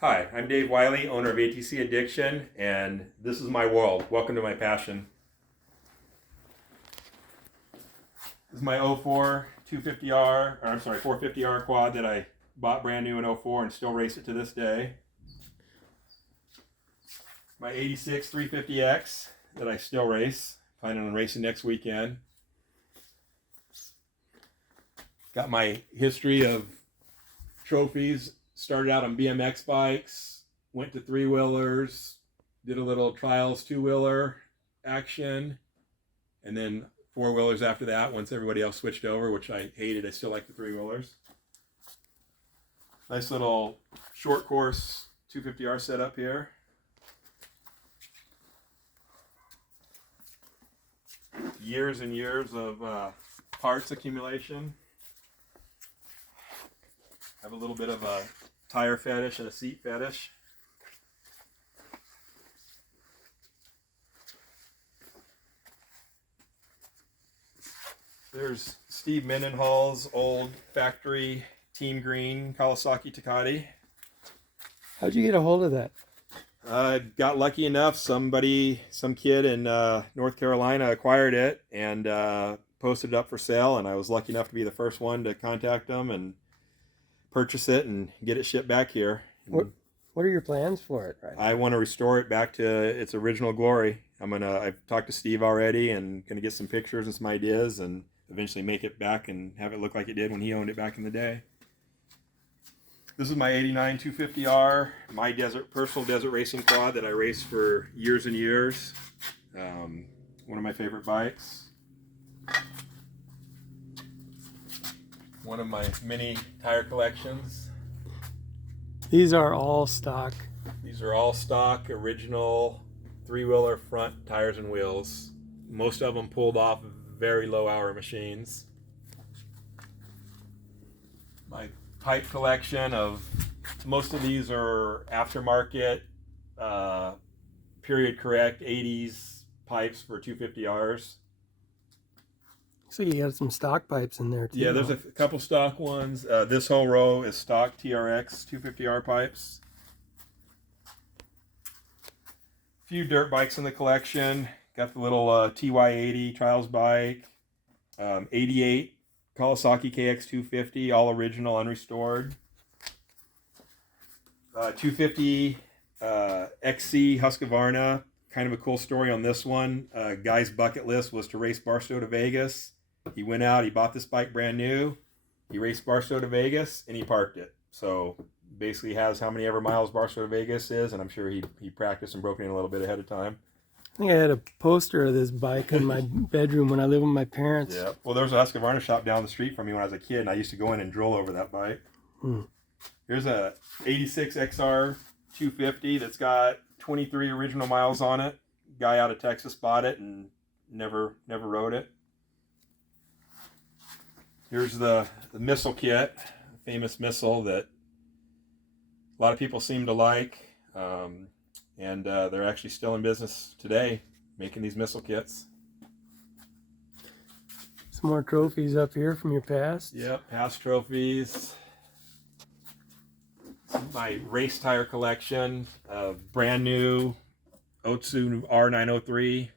Hi, I'm Dave Wylie, owner of ATC Addiction, and this is my world. Welcome to my passion. This is my '04 250R, or I'm sorry, 450R quad that I bought brand new in '04 and still race it to this day. My '86 350X that I still race, planning on racing next weekend. Got my history of trophies. Started out on BMX bikes, went to three-wheelers, did a little trials two-wheeler action, and then four-wheelers after that once everybody else switched over, which I hated. I still like the three-wheelers. Nice little short course 250R setup here. Years and years of parts accumulation. Have a little bit of a tire fetish and a seat fetish. There's Steve Mendenhall's old factory team green Kawasaki Takati. How'd you get a hold of that? I got lucky enough. Some kid in North Carolina acquired it and posted it up for sale, and I was lucky enough to be the first one to contact them and purchase it and get it shipped back here. What are your plans for it right now? I want to restore it back to its original glory. I've talked to Steve already and gonna get some pictures and some ideas and eventually make it back and have it look like it did when he owned it back in the day. This is my '89 250R, my personal desert racing quad that I raced for years and years. One of my favorite bikes. One of my many tire collections. These are all stock. These are all stock, original three-wheeler front tires and wheels. Most of them pulled off very low-hour machines. My pipe collection most of these are aftermarket, period correct 80s pipes for 250Rs. So you got some stock pipes in there too. Yeah, there's a couple stock ones. This whole row is stock TRX 250R pipes. A few dirt bikes in the collection. Got the little TY80 trials bike. 88 Kawasaki KX250, all original, unrestored. 250 XC Husqvarna. Kind of a cool story on this one. Guy's bucket list was to race Barstow to Vegas. He went out, he bought this bike brand new, he raced Barstow to Vegas, and he parked it. So basically has how many ever miles Barstow to Vegas is, and I'm sure he practiced and broke it in a little bit ahead of time. I think I had a poster of this bike in my bedroom when I lived with my parents. Yeah. Well, there was a Husqvarna shop down the street from me when I was a kid, and I used to go in and drill over that bike. Here's a 86 XR 250 that's got 23 original miles on it. Guy out of Texas bought it and never rode it. Here's the missile kit, famous missile that a lot of people seem to like, and they're actually still in business today, making these missile kits. Some more trophies up here from your past. Yep, past trophies. My race tire collection, brand new Otsu R903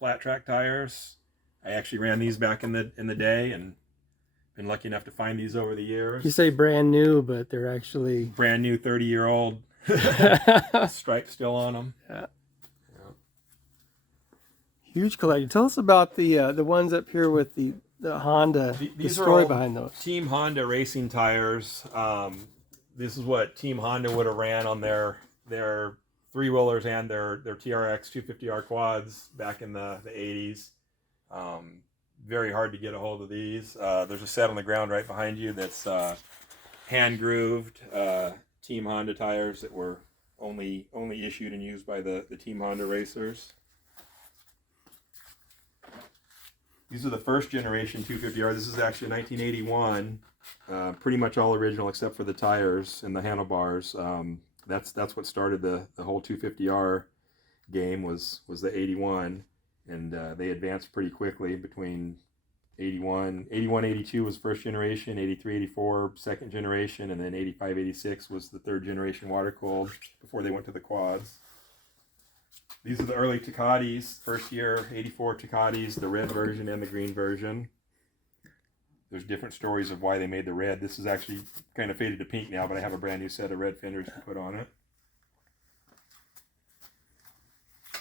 flat track tires. I actually ran these back in the day and been lucky enough to find these over the years. You say brand new, but they're actually brand new 30-year-old stripes still on them. Yeah. Huge collection. Tell us about the ones up here with the Honda. These the are story all behind those. Team Honda racing tires. This is what Team Honda would have ran on their three-wheelers and their TRX 250R quads back in the 80s. Very hard to get a hold of these. There's a set on the ground right behind you that's hand-grooved Team Honda tires that were only issued and used by the Team Honda racers. These are the first generation 250R. This is actually 1981. Pretty much all original except for the tires and the handlebars. That's what started the whole 250R game was the 81, and they advanced pretty quickly between 81, 82 was first generation, 83, 84 second generation, and then 85, 86 was the third generation water cooled before they went to the quads. These are the early Ducatis, first year 84 Ducatis, the red version and the green version. There's different stories of why they made the red. This is actually kind of faded to pink now, but I have a brand new set of red fenders to put on it.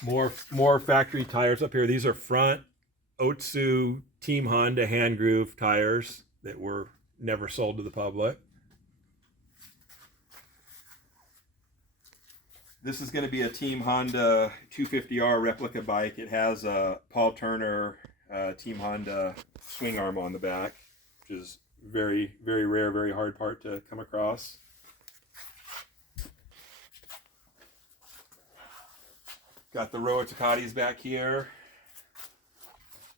More factory tires up here. These are front Otsu Team Honda hand groove tires that were never sold to the public. This is going to be a Team Honda 250R replica bike. It has a Paul Turner Team Honda swing arm on the back, which is very, very rare, very hard part to come across. Got the row of Ducatis back here.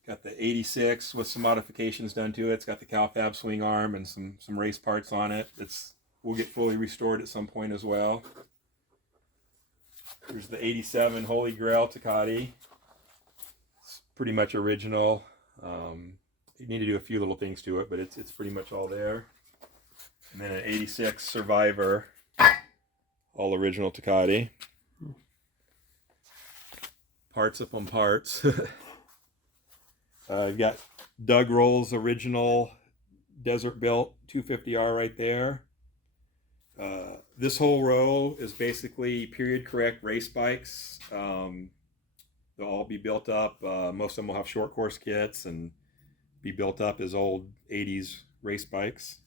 Got the 86 with some modifications done to it. It's got the Calfab swing arm and some race parts on it. Will get fully restored at some point as well. There's the 87 Holy Grail Ducati. It's pretty much original. You need to do a few little things to it, but it's pretty much all there. And then an 86 Survivor, all original Ducati. Parts upon parts. You've got Doug Roll's original Desert Built 250R right there. This whole row is basically period correct race bikes. They'll all be built up. Most of them will have short course kits and be built up as old 80s race bikes.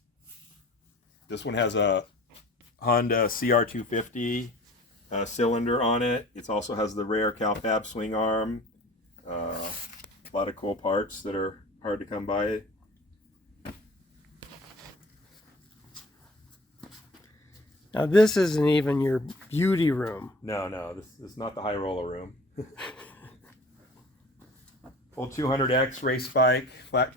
This one has a Honda CR250 cylinder on it. It also has the rare Calfab swing arm. A lot of cool parts that are hard to come by. Now this isn't even your beauty room. No, this is not the high roller room. Old 200X race bike, flat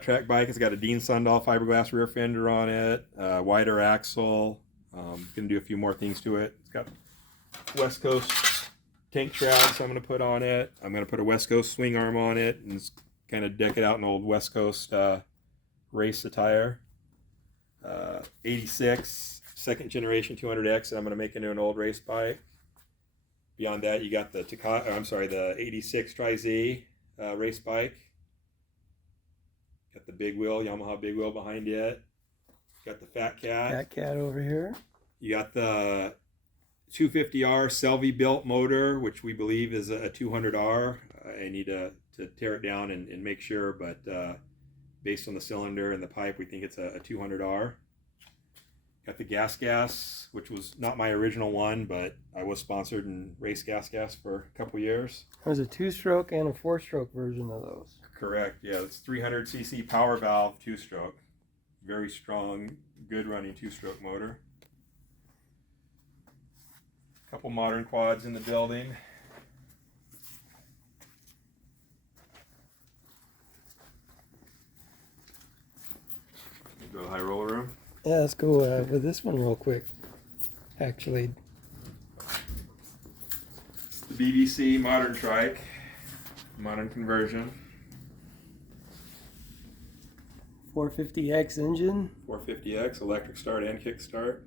track bike. It's got a Dean Sundahl fiberglass rear fender on it, wider axle. Gonna do a few more things to it. It's got West Coast tank shrouds I'm gonna put on it. I'm gonna put a West Coast swing arm on it and kind of deck it out in old West Coast race attire. 86 second generation 200X that I'm gonna make into an old race bike. Beyond that, you got the 86 Tri-Z race bike. Got the big wheel, Yamaha big wheel behind it. Got the Fat Cat. Fat Cat over here. You got the 250R Selby built motor, which we believe is a 200R. I need to tear it down and make sure, but based on the cylinder and the pipe, we think it's a 200R. Got the Gas, which was not my original one, but I was sponsored and raced Gas for a couple years. There's a 2-stroke and a 4-stroke version of those. Correct, yeah. It's 300cc power valve 2-stroke. Very strong, good running 2-stroke motor. Couple modern quads in the building. Go to the high roller room. Yeah, let's go with this one real quick. Actually, The BBC modern trike, modern conversion. 450X engine. 450X, electric start and kick start.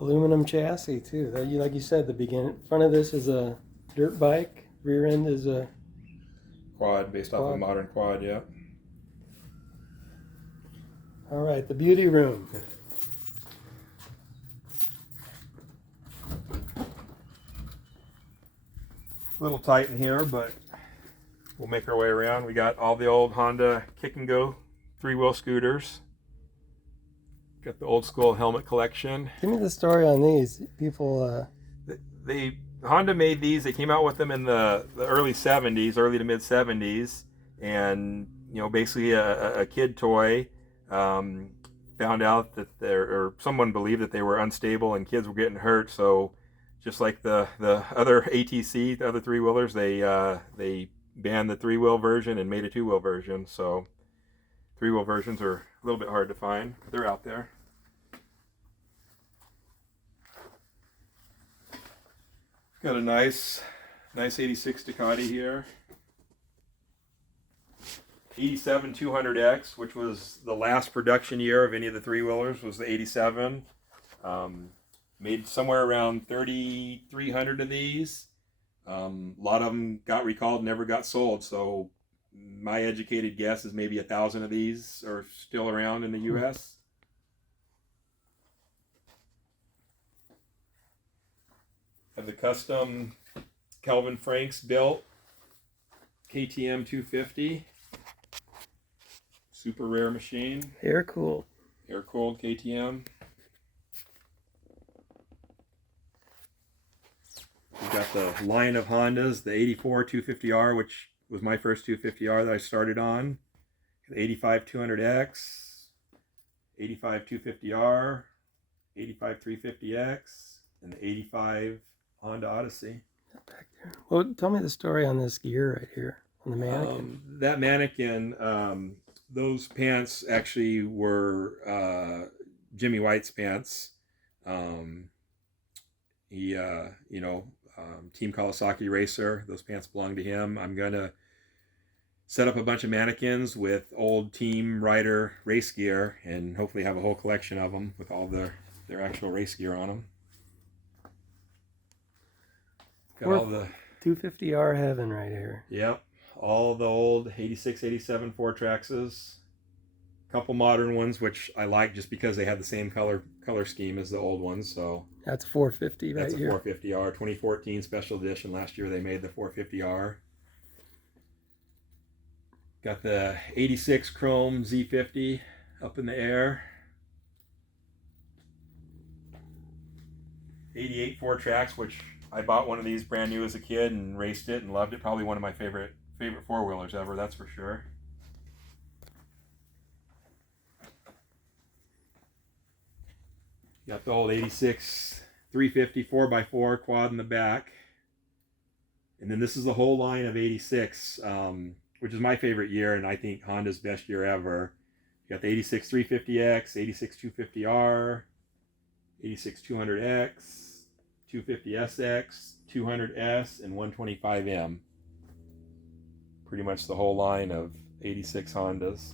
Aluminum chassis too. Like you said, the beginning front of this is a dirt bike. Rear end is a Quad, based off of a modern quad, yeah. All right, the beauty room. A little tight in here, but we'll make our way around. We got all the old Honda kick and go 3-wheel scooters. Got the old school helmet collection. Give me the story on these. People, Honda made these. They came out with them in the early 70s, early to mid 70s, and basically a kid toy. Found out that someone believed that they were unstable and kids were getting hurt. So just like the other ATC, the other 3-wheelers, they banned the 3-wheel version and made a 2-wheel version. So 3-wheel versions are a little bit hard to find. They're out there. Got a nice 86 Ducati here. 87 200X, which was the last production year of any of the three-wheelers, was the 87. Made somewhere around 3,300 of these. A lot of them got recalled, never got sold. So my educated guess is maybe 1,000 of these are still around in the U.S. Have the custom Kelvin Franks built KTM 250. Super rare machine. Air cooled. Air cooled KTM. We've got the line of Hondas, the 84 250R, which was my first 250R that I started on. The 85 200X, 85 250R, 85 350X, and the 85 Honda Odyssey. Back there. Well, tell me the story on this gear right here on the mannequin. That mannequin, those pants actually were Jimmy White's pants. He, Team Kawasaki racer. Those pants belong to him. I'm gonna set up a bunch of mannequins with old Team Rider race gear, and hopefully have a whole collection of them with all their actual race gear on them. Got all the 250R heaven right here. Yep, all the old 86, 87 4-Traxes. A couple modern ones, which I like just because they have the same color scheme as the old ones. So that's 450 right here. That's a 450R, 2014 special edition. Last year they made the 450R. Got the 86 Chrome Z50 up in the air. 88 4-Trax, which I bought one of these brand new as a kid and raced it and loved it. Probably one of my favorite four-wheelers ever, that's for sure. Got the old 86 350 4x4 quad in the back. And then this is the whole line of 86, which is my favorite year and I think Honda's best year ever. You got the 86 350X, 86 250R, 86 200X, 250SX, 200S, and 125M. Pretty much the whole line of 86 Hondas.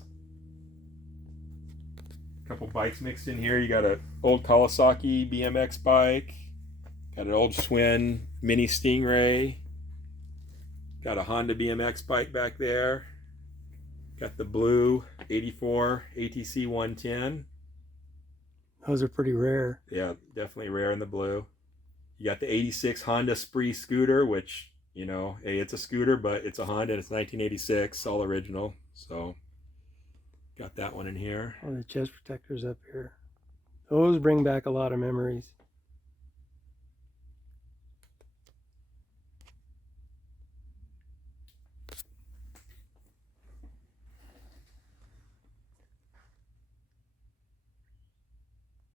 A couple bikes mixed in here. You got an old Kawasaki BMX bike. Got an old Schwinn Mini Stingray. Got a Honda BMX bike back there. Got the blue 84 ATC 110. Those are pretty rare. Yeah, definitely rare in the blue. You got the 86 Honda Spree scooter, which, you know, hey, it's a scooter, but it's a Honda and it's 1986, all original. So, got that one in here. Oh, the chest protectors up here. Those bring back a lot of memories.